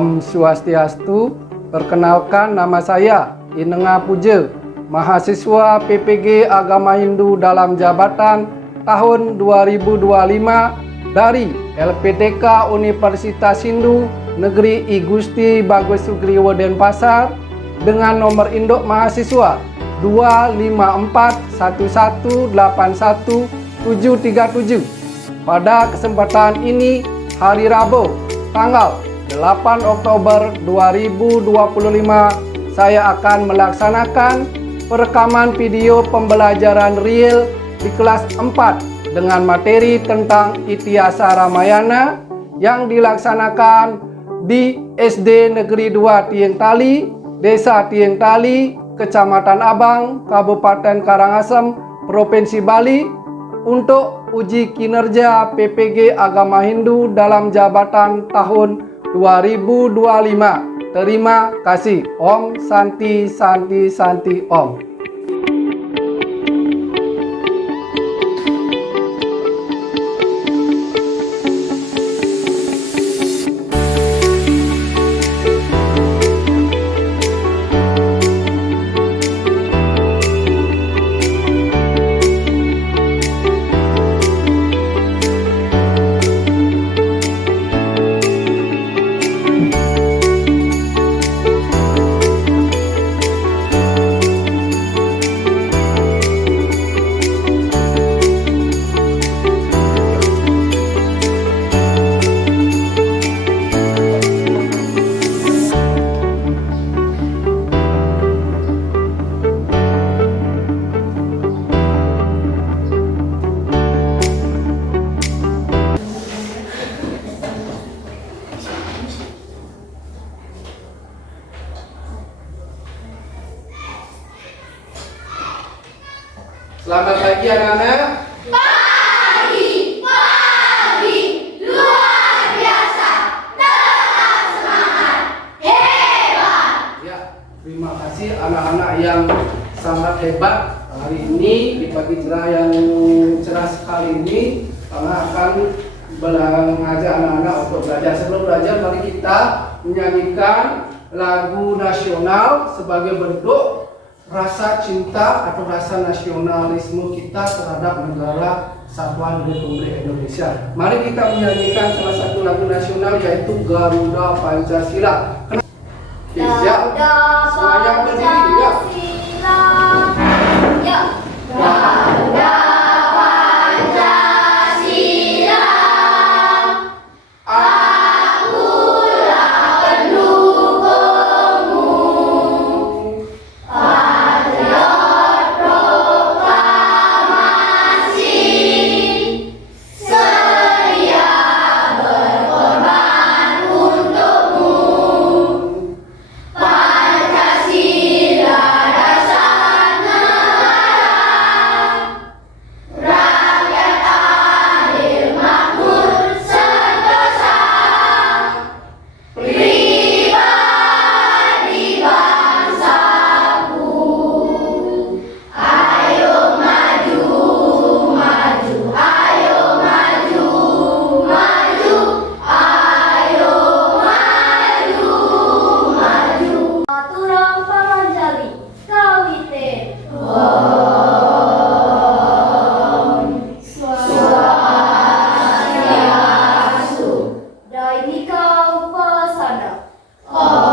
Om Swastiastu. Perkenalkan, nama saya Inenga Puja, mahasiswa PPG Agama Hindu dalam jabatan tahun 2025 dari LPTK Universitas Hindu Negeri I Gusti Bagus Sugriwo Denpasar dengan nomor induk mahasiswa 25411817737. Pada kesempatan ini, hari Rabu, tanggal 8 Oktober 2025, saya akan melaksanakan perekaman video pembelajaran real di kelas 4 dengan materi tentang Itiasa Ramayana yang dilaksanakan di SD Negeri 2 Tieng Tali, Desa Tieng Tali, Kecamatan Abang, Kabupaten Karangasem, Provinsi Bali, untuk uji kinerja PPG Agama Hindu dalam jabatan tahun 2025. Terima kasih. Om Santi Santi Santi Om. Selamat pagi anak-anak. Pagi, luar biasa, tetap semangat, hebat. Ya, terima kasih anak-anak yang sangat hebat. Hari ini di pagi cerah yang cerah sekali ini, Kakak akan mengajak anak-anak untuk belajar. Sebelum belajar, mari kita menyanyikan lagu nasional sebagai bentuk rasa cinta atau rasa nasionalisme kita terhadap negara Kesatuan Republik Indonesia. Mari kita menyanyikan salah satu lagu nasional, yaitu Garuda Pancasila. Garuda Pancasila, ya. Garuda Pancasila, akulah pendukungmu. Patriot proklamasi, sedia berkorban untukmu. Pancasila dasar negara, rakyat adil makmur sentosa, pribadi bangsaku. Ayo maju, maju, ayo maju, maju, ayo maju, maju. Aturang pamanjali kawite. Om Swastiastu. Dainika Upasana. Om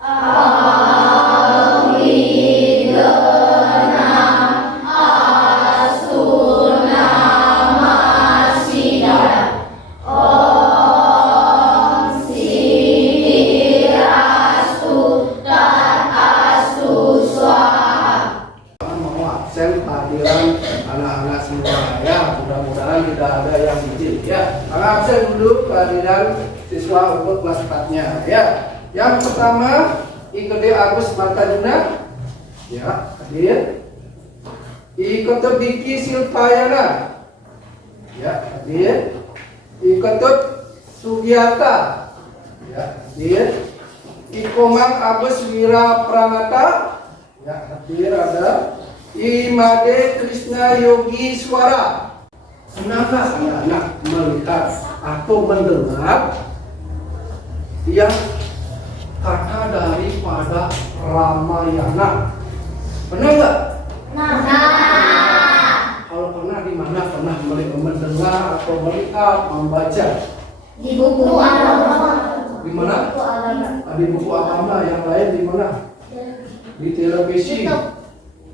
Awigenam Astunamasida. Om Sirastu Tat Astu Swaha. Mau absen kehadiran anak-anak semua ya, mudah-mudahan tidak ada yang izin ya. Kakak absen dulu kehadiran siswa untuk kelas 4-nya ya. Yang pertama, Ikede Agus Martadina ya, hadir. Iketut Diki Silpayana ya, hadir. Iketut Sugiyata ya, hadir. Ikomang Abes Wira Pranata ya, hadir. Ada Imade Krishna Yogi Swara Pernahkah anak-anak melihat atau mendengar yang kata daripada Ramayana? Pernah nggak? Kalau pernah, di mana pernah mendengar atau melihat, membaca? Di buku agama. Di mana? Buku agama. Di buku agama. Yang lain di mana? Di televisi.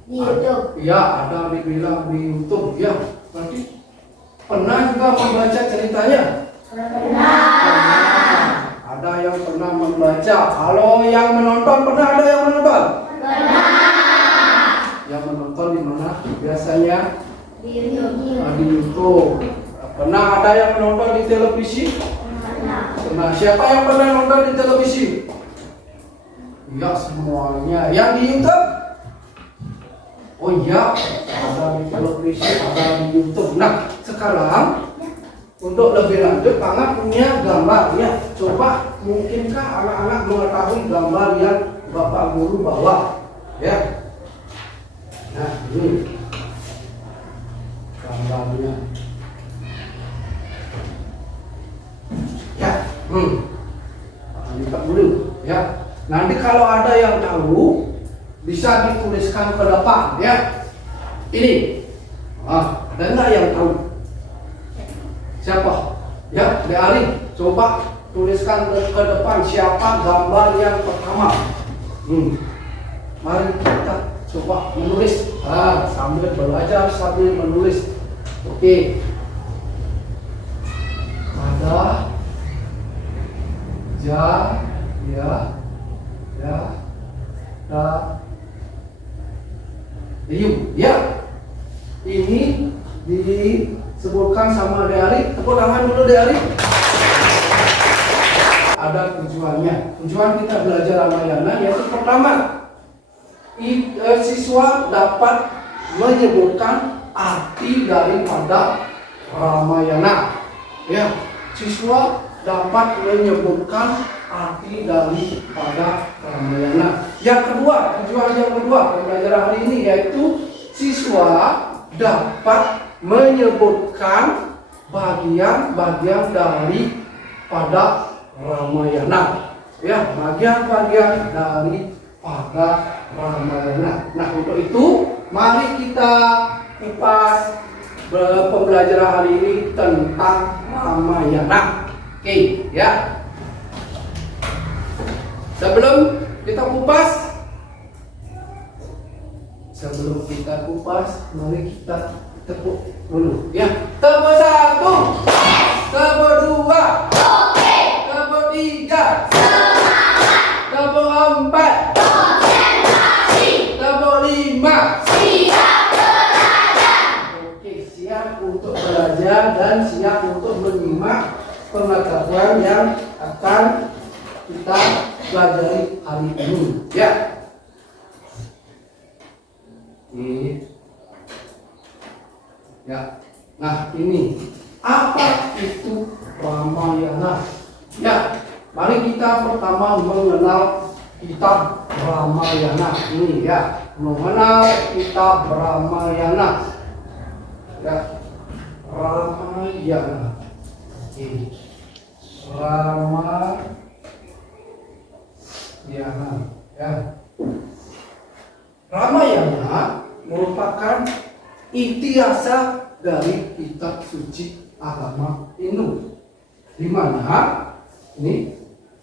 Di YouTube. Ya, ada dibilang di YouTube. Ya, berarti pernah juga membaca ceritanya? Pernah. Ada yang pernah membaca. Kalau yang menonton, pernah ada yang menonton? Pernah. Yang menonton di mana? Biasanya Di YouTube. di YouTube. Pernah ada yang menonton di televisi? Pernah. Pernah. Siapa yang pernah nonton di televisi? Ya, semuanya. Yang di YouTube? Oh iya, ada di televisi, ada di YouTube. Nah, sekarang untuk lebih lanjut, Angga punya gambar ya. Coba, mungkinkah anak-anak mengetahui gambar yang Bapak Guru bawa? Ya. Nah, ini gambarnya. Ya, lihat dulu. Ya. Nanti kalau ada yang tahu, bisa dituliskan ke depan ya. Ini. Ada nggak yang tahu? Siapa? Ya, De Ari, coba tuliskan ke depan siapa gambar yang pertama. Mari kita coba menulis. Sambil belajar sambil menulis. Oke. Ada ya. Ini disebutkan sama De Ari. Tepuk tangan dulu De Ari. Ada tujuannya. Tujuan kita belajar Ramayana yaitu pertama, siswa dapat menyebutkan arti daripada Ramayana. Ya, siswa dapat menyebutkan arti daripada Ramayana. Yang kedua, tujuan yang kedua pembelajaran hari ini yaitu siswa dapat menyebutkan bagian-bagian daripada Ramayana. Ya, bagian-bagian daripada Ramayana. Nah, untuk itu mari kita kupas pembelajaran hari ini tentang Ramayana. Oke, ya. Sebelum kita kupas, mari kita tepuk dulu, ya. Tepuk 1, tepuk 2, tepuk 3, tepuk 4, tepuk 5. Oke, siap untuk belajar dan siap untuk menyimak pengetahuan yang akan kita pelajari hari ini, ya. Ya. Nah, ini apa itu Ramayana? Ya, mari kita pertama mengenal kitab Ramayana ini, ya. Mengenal kitab Ramayana. Ya. Ramayana. Ramayana, ya. Ramayana merupakan itiasa dari kitab suci agama Hindu, di mana ini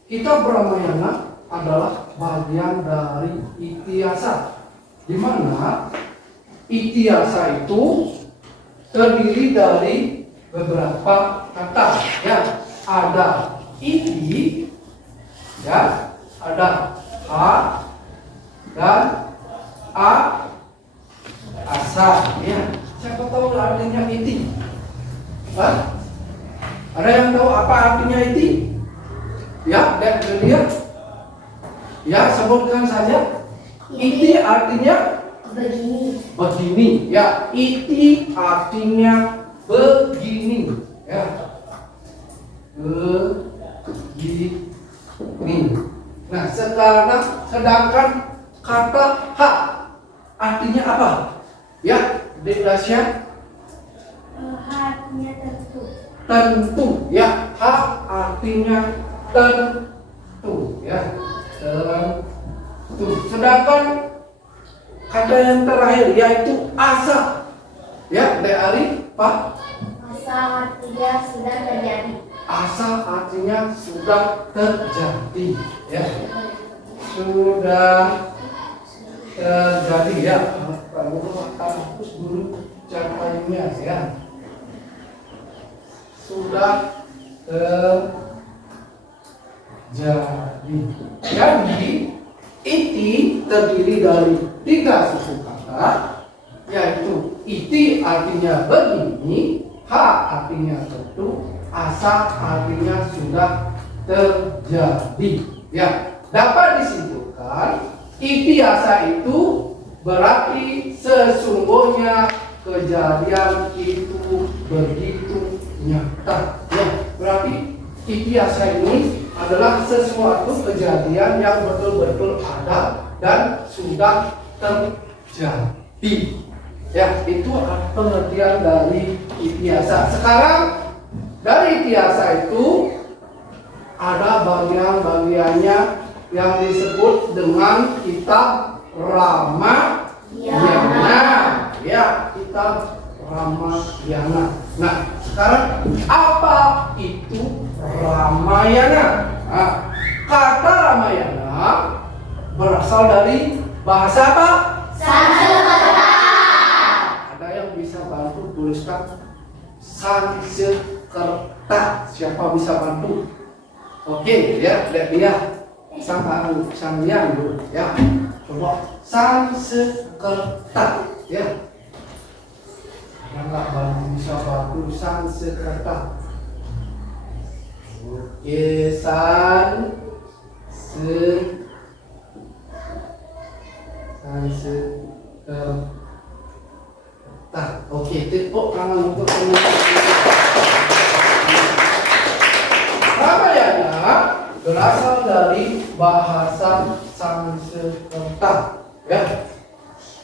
kitab Ramayana adalah bagian dari itiasa, di mana itiasa itu terdiri dari beberapa kata, ya. Ada iti, ya, ada a dan a, asa, ya. Siapa tahu artinya iti? Ada yang tahu apa artinya iti? Ya, dan lihat. Ya, sebutkan saja. Iti artinya begini, ya. Iti artinya begini, ya. Begini. Nah, sedangkan kata ha artinya apa? Ya, Dek Dasya. artinya tentu. Tentu ya, ha artinya tentu ya, tentu. Sedangkan kata yang terakhir yaitu asa ya, dari Pak. Asa artinya sudah terjadi. Asa artinya sudah terjadi ya, sudah terjadi ya. Kalau hapus dulu capainya ya, sudah terjadi. Jadi iti terdiri dari 3 suku kata, yaitu iti artinya begini, ha artinya tentu, asa artinya sudah terjadi ya. Dapat disimpulkan iti asa itu berarti sesungguhnya kejadian itu begitu nyata ya. Berarti iti asa ini adalah sesuatu kejadian yang betul-betul ada dan sudah terjadi ya. Itu pengertian dari itiasa. Sekarang dari itiasa itu ada bagian-bagiannya yang disebut dengan kitab Ramayana ya, kitab Ramayana. Nah, sekarang apa itu Ramayana? Nah, kata Ramayana berasal dari bahasa apa? Sanskerta. Ada yang bisa bantu tuliskan Sanskerta? Siapa bisa bantu? Oke ya, lihat dia sang yang dulu ya. Coba Sanskerta ya. Yang nggak bantu bisa bantu Sanskerta. Oke, Sanskerta. Oke, tepuk tangan untuk Ramayana berasal dari bahasa Sanskerta ya.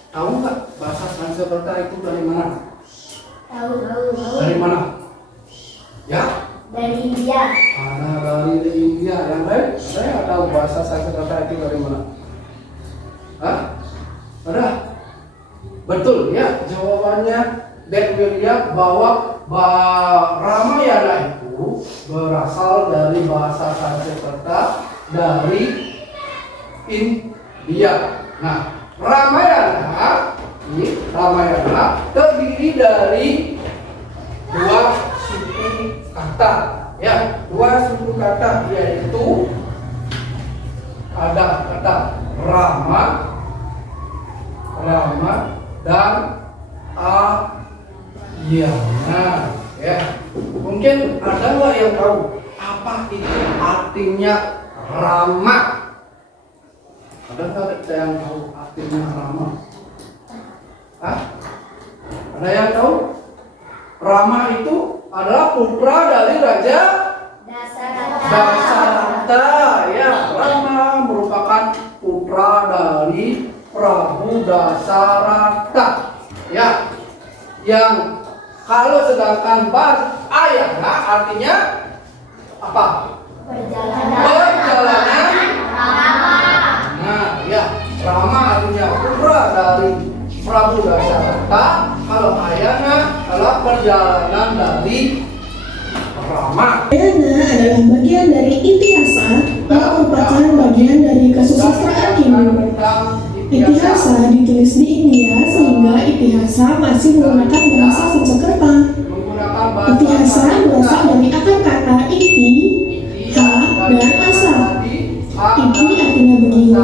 Tahu nggak bahasa Sanskerta itu dari mana? Tahu. Dari mana? Ya? Dari India. Mana dari India. Yang lain? Ada yang tahu bahasa Sanskerta itu dari mana? Hah? Ada? Betul ya, jawabannya Dan William bahwa Ramayana itu berasal dari bahasa Sanskerta dari India. Nah, Ramayana terdiri dari 2 suku kata ya, 2 suku kata, yaitu ada kata Rama dan Ayana ya. Mungkin ada nggak yang tahu apa itu artinya Rama? Ada nggak yang tahu artinya Rama? Hah? Ada yang tahu? Rama itu adalah putra dari Raja Dasarata ya. Rama merupakan putra dari Prabu Dasarata ya. Yang kalau sedangkan Ayana artinya apa? Perjalanan. Nah ya, Rama artinya putra dari Prabu Dasarata. Kalau Ayana adalah perjalanan dari Rama. Ayana adalah bagian dari Itihasa yang merupakan bagian dari kesusastraan Hindu. Itihasa ditulis di India sehingga Itihasa masih menggunakan bahasa Sanskerta. Itihasa berasal dari akar kata iti, ha, dan asa. Iti artinya begini,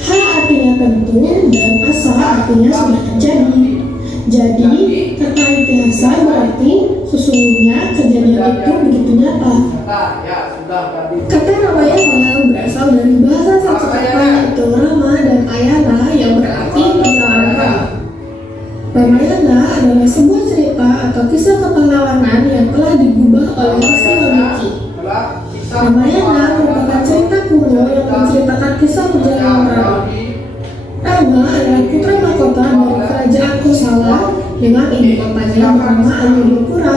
ha artinya tentu, dan asa artinya sudah terjadi. Jadi, kata itihasa berarti sesungguhnya kejadian itu begitu nyata. Kata Ramayana berasal dari bahasa Sanskerta yaitu Rama dan Ayana yang berarti perlawanan. Ramayana adalah sebuah cerita atau kisah kepahlawanan yang telah digubah oleh Rsi Walmiki. Ramayana merupakan cerita kuno yang menceritakan kisah perjalanan Rama. Rama adalah putra mahkota dari kerajaan Kosala dengan ibu bapaknya bernama Ayudipura.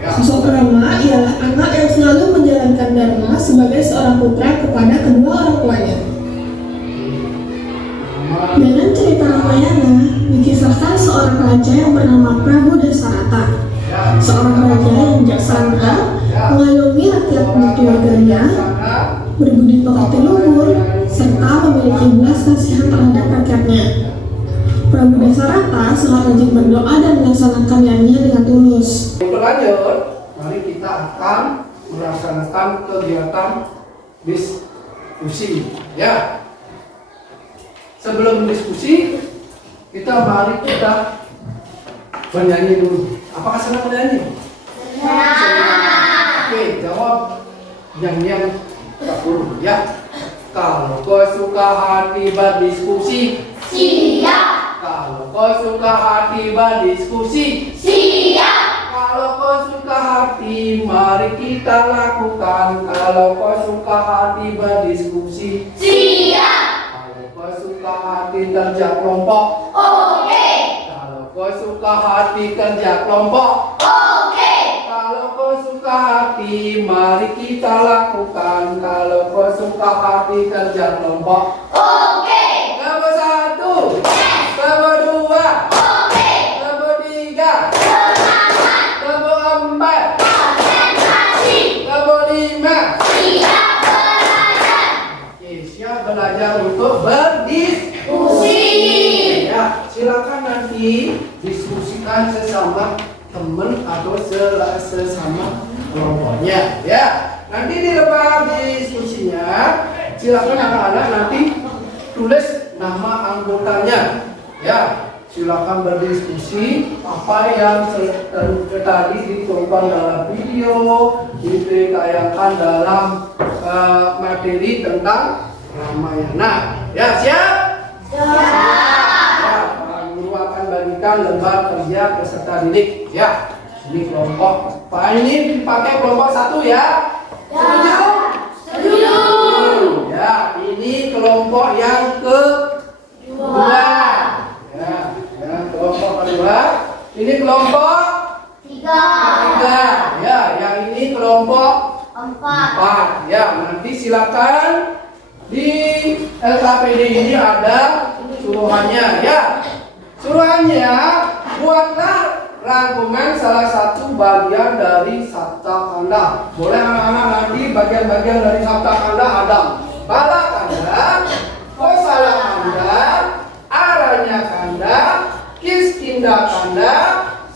Sosok Rama ialah anak yang selalu menjalankan dharma sebagai seorang putra kepada kedua orang tuanya. Dalam cerita Ramayana, dikisahkan seorang raja yang bernama Prabu Dasarata. Seorang raja yang bijaksana, mengayomi rakyat dan keluarganya, berbudi pekerti luhur, serta memiliki belas kasihan terhadap rakyatnya. Prabu Dasarata sangat rajin berdoa dan melaksanakannya dengan tulus. Berlanjut, mari kita akan melaksanakan kegiatan diskusi. Ya. Sebelum diskusi, mari kita bernyanyi dulu. Apakah senang bernyanyi? Oke, jawab nyanyian tak burung ya. Kalau kau suka hati berdiskusi, Siap. kalau kau suka hati berdiskusi, Siap. kalau kau suka hati mari kita lakukan. Kalau kau suka hati berdiskusi, Siap. kalau kau suka hati kerja kelompok, Oke. kalau kau suka hati kerja kelompok, Oke. kalau kau suka hati mari kita lakukan. Kalau kau suka hati kerja kelompok. Oke. Nomor 1, nomor 2, Oke. nomor 3, Semangat. nomor 4, Konsentrasi. nomor 5. Siap belajar. Oke, siap belajar untuk berdiskusi. Ya, silakan nanti diskusikan sesama teman atau sesama kelompoknya. Ya, nanti di lebar diskusinya silakan anak-anak nanti tulis nama anggotanya. Ya, silakan berdiskusi apa yang tadi ditonton dalam video, ditayangkan dalam materi tentang Ramayana. Ya, siap? Ya, Pak Guru akan bagikan lembar kerja peserta didik. Ya, ini kelompok. Pak ini dipakai kelompok 1 ya. Setuju? Setuju. Ya, ini kelompok yang kedua. Ya, kelompok kedua. Ini kelompok 3. Ya, yang ini kelompok 4. Ya, nanti silakan di LKPD ini ada suruhannya ya. Suruhannya buatlah rangkuman salah satu bagian dari Sabta Kanda. Boleh anak-anak nanti bagian-bagian dari Sabta Kanda ada Bala Kanda, Kosala Kanda, Aranya Kanda, Kiskinda Kanda,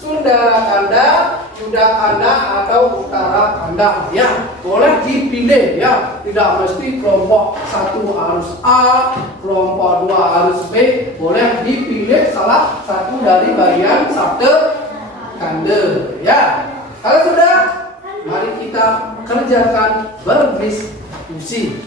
Sundara Kanda, Yuda Kanda atau Utara Kanda. Ya, boleh dipilih ya. Tidak mesti kelompok 1 harus A, kelompok 2 harus B. Boleh dipilih salah satu dari bagian Sabta Kanda. Ya, kalau sudah, mari kita kerjakan berdiskusi.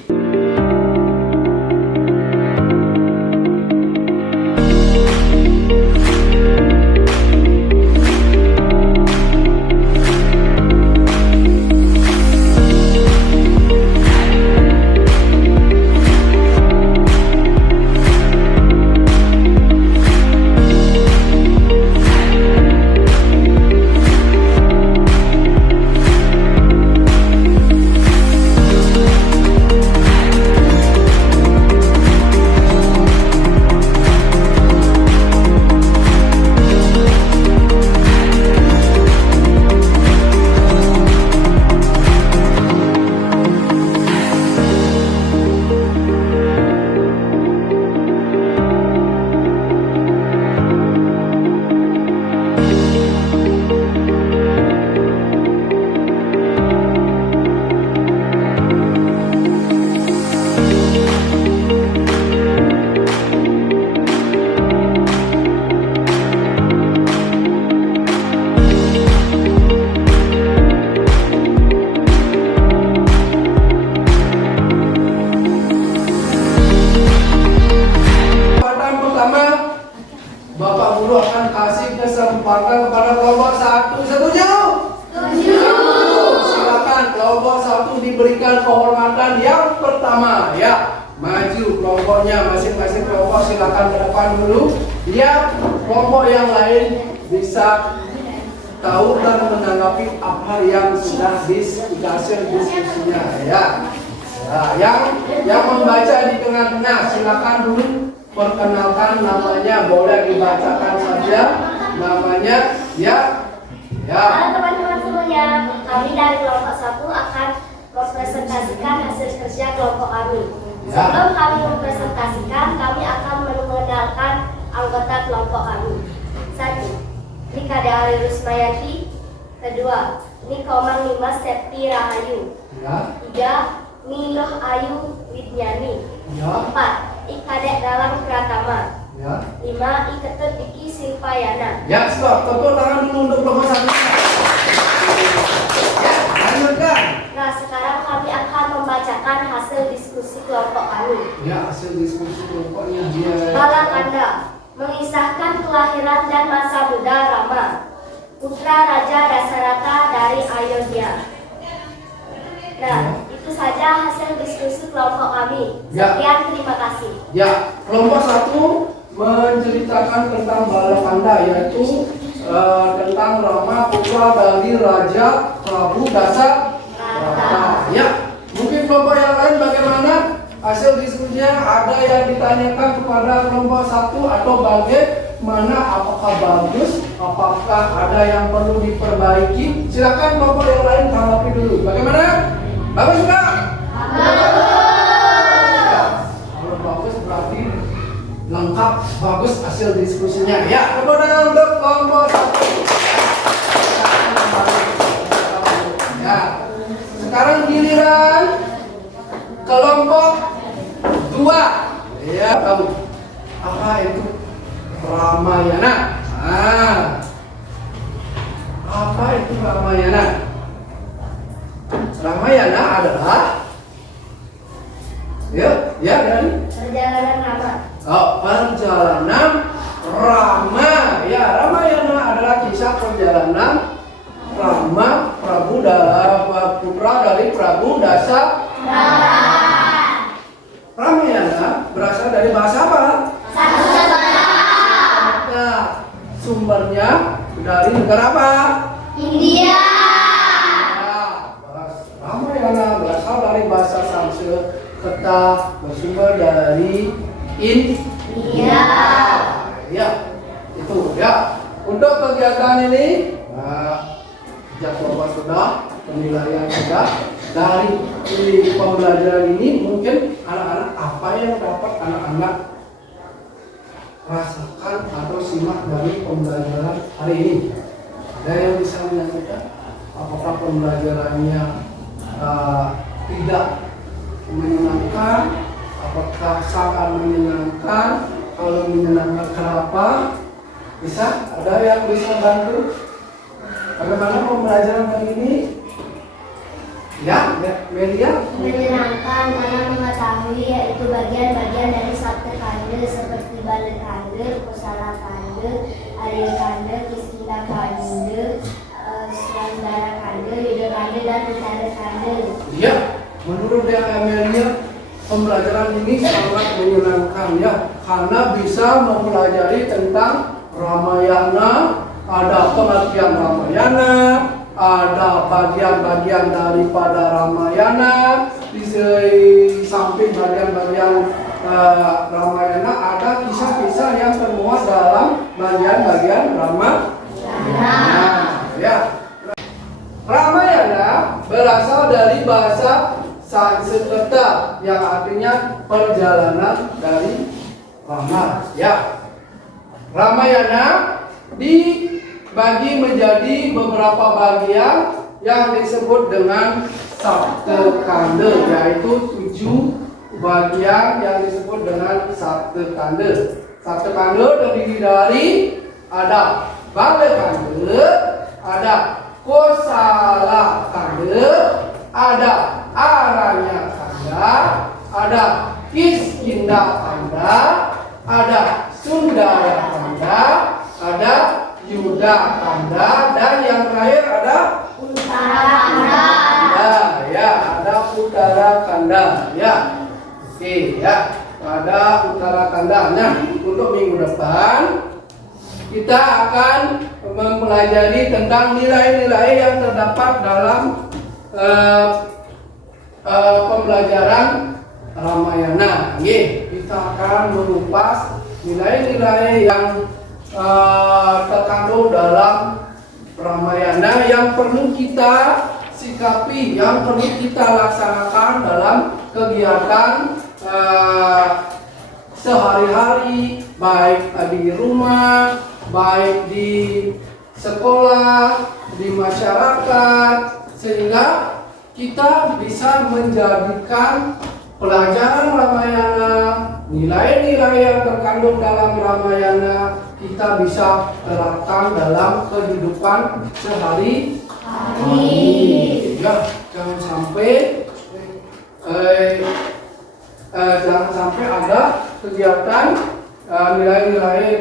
kesempatan kepada kelompok 1. Setuju? Setuju. Silakan kelompok 1 diberikan kehormatan yang pertama, ya. Maju kelompoknya, masing-masing kelompok silakan ke depan dulu. Ya. kelompok yang lain bisa tahu dan menanggapi apa yang sudah dikasih diskusinya ya. Nah, yang membaca di tengah-tengah silakan dulu perkenalkan namanya, boleh dibacakan saja namanya ya. Halo teman-teman semuanya, kami dari kelompok 1 akan mempresentasikan hasil kerja kelompok kami. Sebelum kami mempresentasikan, kami akan mengenalkan anggota kelompok kami. 1. Nika Deari Rusmayati. 2. Nikoman 5 Septi Rahayu. 3. Niloh Ayu Widnyani. 4. Ikadek Dalang Pratama. 5. Iketut Diki Silvayana. Ya, stop. Tepuk tangan dulu untuk kelompok 1. Ya, lanjutkan. Nah, sekarang kami akan membacakan hasil diskusi kelompok kami. Ya, hasil diskusi kelompoknya dia. Balakanda mengisahkan kelahiran dan masa muda Rama, putra Raja Dasarata dari Ayodhya. Nah, itu saja hasil diskusi kelompok kami. Sekian, terima kasih. Ya, kelompok 1 menceritakan tentang Balakanda, yaitu tentang Rama, putra dari Raja Prabu Dasarata. Ya, mungkin kelompok yang lain bagaimana hasil diskusinya? Ada yang ditanyakan kepada kelompok 1 atau bagaimana? Apakah bagus? Apakah ada yang perlu diperbaiki? Silakan kelompok yang lain tanggapi dulu. Bagaimana? Bagus nggak? Ya, kalau bagus berarti lengkap, bagus hasil diskusinya. Ya, kemudian untuk kelompok 1. Ya, sekarang giliran kelompok 2. Ya, tahu apa itu Ramayana? Apa itu Ramayana? Ramayana adalah ya kan? Perjalanan Rama. Perjalanan Rama. Ya, Ramayana adalah kisah perjalanan Rama, putra dari Prabu Dasarata. Ramayana berasal dari bahasa apa? Nah, sumbernya dari negara apa? India. Ramayana berasal dari bahasa Sanskerta, bersumber dari India. Ya, itu ya. Untuk kegiatan ini, jadwal sudah, penilaian sudah. Dari pembelajaran ini mungkin anak-anak apa yang dapat anak-anak rasakan atau simak dari pembelajaran hari ini? Ada yang bisa menyampaikan apakah pembelajarannya tidak menyenangkan? Apakah sangat menyenangkan? Kalau menyenangkan kenapa? Bisa? Ada yang bisa bantu? Bagaimana pembelajaran hari ini? Ya, Melia? Menyenangkan karena mengetahui yaitu bagian-bagian dari sabda kanda seperti balik kanda, kusala kanda, adil kanda, kiskinda kanda, swandara kanda, yuda kanda, dan utara kanda. Iya, menurut Melia pembelajaran ini sangat menyenangkan ya, karena bisa mempelajari tentang Ramayana, ada pengertian Ramayana, ada bagian-bagian daripada Ramayana, di samping bagian-bagian Ramayana ada kisah-kisah yang termuat dalam bagian-bagian Ramayana. Ya. Ramayana berasal dari bahasa Sanskerta yang artinya perjalanan dari Rama. Ya. Ramayana dibagi menjadi beberapa bagian yang disebut dengan Saptakanda, yaitu 7 bagian yang disebut dengan Saptakanda. Saptakanda terdiri dari ada Balakanda, ada Kosala Kanda, ada Aranya Kanda, ada Kiskinda Kanda, ada Sundara Kanda, ada Yuda Kanda, dan yang terakhir ada Utara Kanda. Ya, ada Utara Kanda. Ya, oke ya, ada Utara Kanda. Nah, untuk minggu depan kita akan mempelajari tentang nilai-nilai yang terdapat dalam pembelajaran Ramayana. Kita akan mengupas nilai-nilai yang terkandung dalam Ramayana yang perlu kita sikapi, yang perlu kita laksanakan dalam kegiatan sehari-hari, baik di rumah, baik di sekolah, di masyarakat, sehingga kita bisa menjadikan pelajaran Ramayana, nilai-nilai yang terkandung dalam Ramayana kita bisa terapkan dalam kehidupan sehari-hari. Ya, jangan sampai ada kegiatan nilai-nilai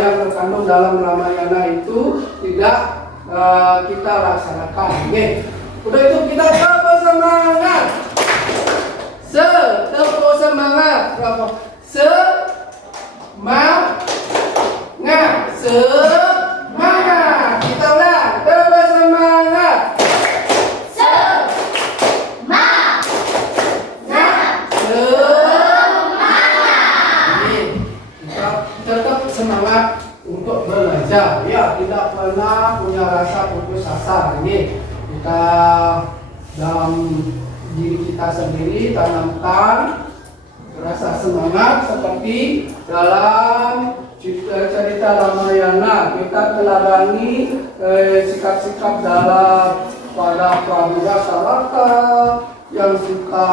yang terkandung dalam Ramayana itu tidak kita laksanakan. Udah itu kita tepuk semangat. Tepuk semangat. Semangat. Kita ulang. Tepuk semangat. Tetap semangat untuk belajar, ya, tidak pernah punya rasa putus asa. Ini kita dalam diri kita sendiri tanamkan rasa semangat seperti dalam cerita Ramayana. Kita teladani sikap-sikap dalam pada Prabu Dasarata yang suka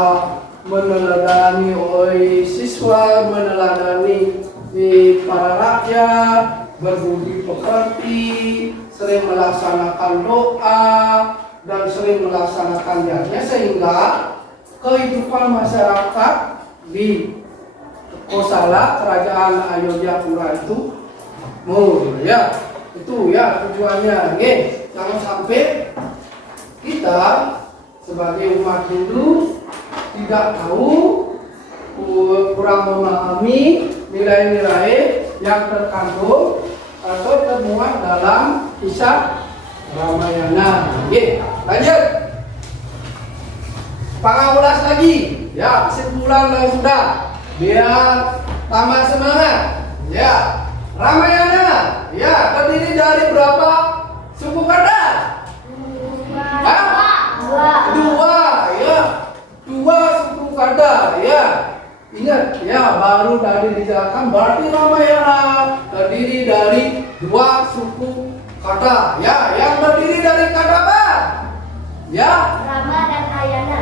meneladani oleh siswa, meneladani di para rakyat, berbudi pekerti, sering melaksanakan doa dan sering melaksanakannya, sehingga kehidupan masyarakat di Kosala, kerajaan Ayodhyapura itu ya, itu ya tujuannya. Jangan sampai kita sebagai umat Hindu tidak tahu, kurang memahami nilai-nilai yang terkandung atau termuat dalam kisah Ramayana. Lanjut. Pengulas lagi, ya, kesimpulan yang sudah, biar tambah semangat. Ya, Ramayana, ya, terdiri dari berapa suku kata? Dua, ya, dua suku kata, ya. Ingat, ya, baru tadi dijelaskan berarti Ramayana terdiri dari dua suku kata, ya, yang terdiri dari kata apa? Ya, Rama dan Ayana.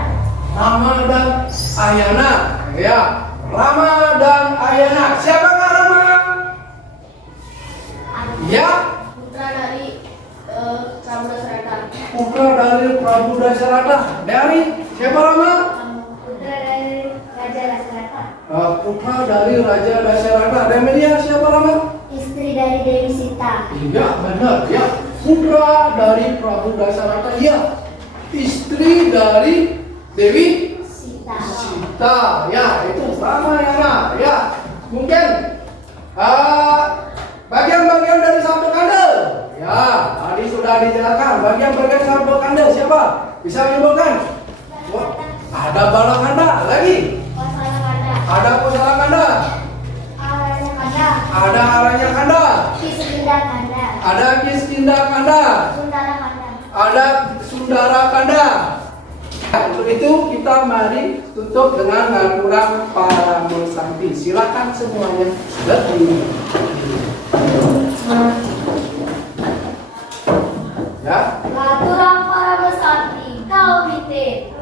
Rama dan Ayana, ya, Rama dan Ayana. Siapakah Rama? Ya, Putra dari Prabu Dasarata. putra dari Prabu Dasarata. Dari siapa Rama? Putra dari Raja Dasarata. Putra dari Raja Dasarata. Remedia siapa Rama? Istri dari Dewi Sita. Iya, benar, ya. Putra dari Prabu Dasarata, ya. Istri dari Dewi Sita, ya, itu Ramayana, ya. Mungkin bagian-bagian dari sabda kanda, ya, tadi sudah dijelaskan. Bagian-bagian sabda kanda siapa? Bisa menyebutkan? Ada bala kanda lagi. Kosala Kanda. Ada kosala kanda. Aranya Kanda. Ada aranya kanda. Kiskinda Kanda. Ada kiskinda kanda. Sundara Kanda. Ada Sundara Kanda. Untuk itu kita mari tutup dengan ngaturan para musanti. Silakan semuanya berdiri. Ya. Ngaturan para musanti kau bite.